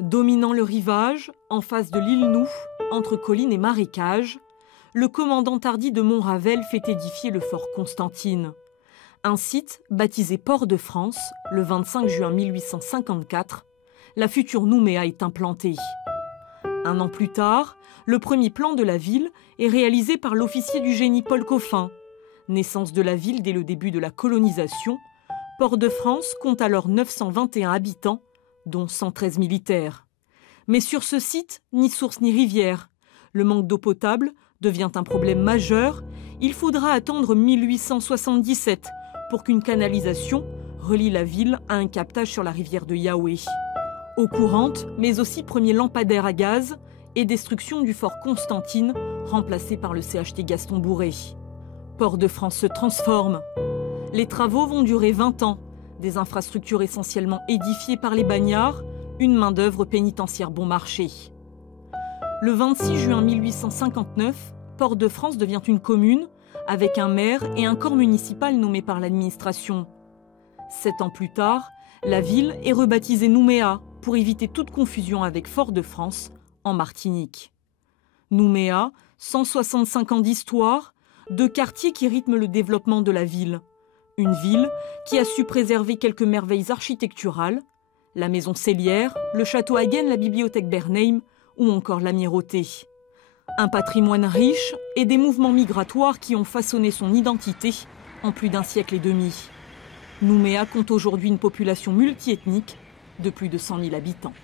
Dominant le rivage, en face de l'île Nou, entre collines et marécages, le commandant Tardy de Montravel fait édifier le fort Constantine. Un site baptisé Port de France, le 25 juin 1854, la future Nouméa est implantée. Un an plus tard, le premier plan de la ville est réalisé par l'officier du génie Paul Coffin. Naissance de la ville dès le début de la colonisation, Port de France compte alors 921 habitants, dont 113 militaires. Mais sur ce site, ni source ni rivière. Le manque d'eau potable devient un problème majeur. Il faudra attendre 1877 pour qu'une canalisation relie la ville à un captage sur la rivière de Yahweh. Eau courante, mais aussi premier lampadaire à gaz et destruction du fort Constantine, remplacé par le CHT Gaston Bourré. Port de France se transforme. Les travaux vont durer 20 ans. Des infrastructures essentiellement édifiées par les bagnards, une main-d'œuvre pénitentiaire bon marché. Le 26 juin 1859, Port de France devient une commune, avec un maire et un corps municipal nommé par l'administration. 7 ans plus tard, la ville est rebaptisée Nouméa pour éviter toute confusion avec Fort de France, en Martinique. Nouméa, 165 ans d'histoire, 2 quartiers qui rythment le développement de la ville. Une ville qui a su préserver quelques merveilles architecturales, la maison Cellière, le château Hagen, la bibliothèque Bernheim ou encore l'amirauté. Un patrimoine riche et des mouvements migratoires qui ont façonné son identité en plus d'un siècle et demi. Nouméa compte aujourd'hui une population multiethnique de plus de 100 000 habitants.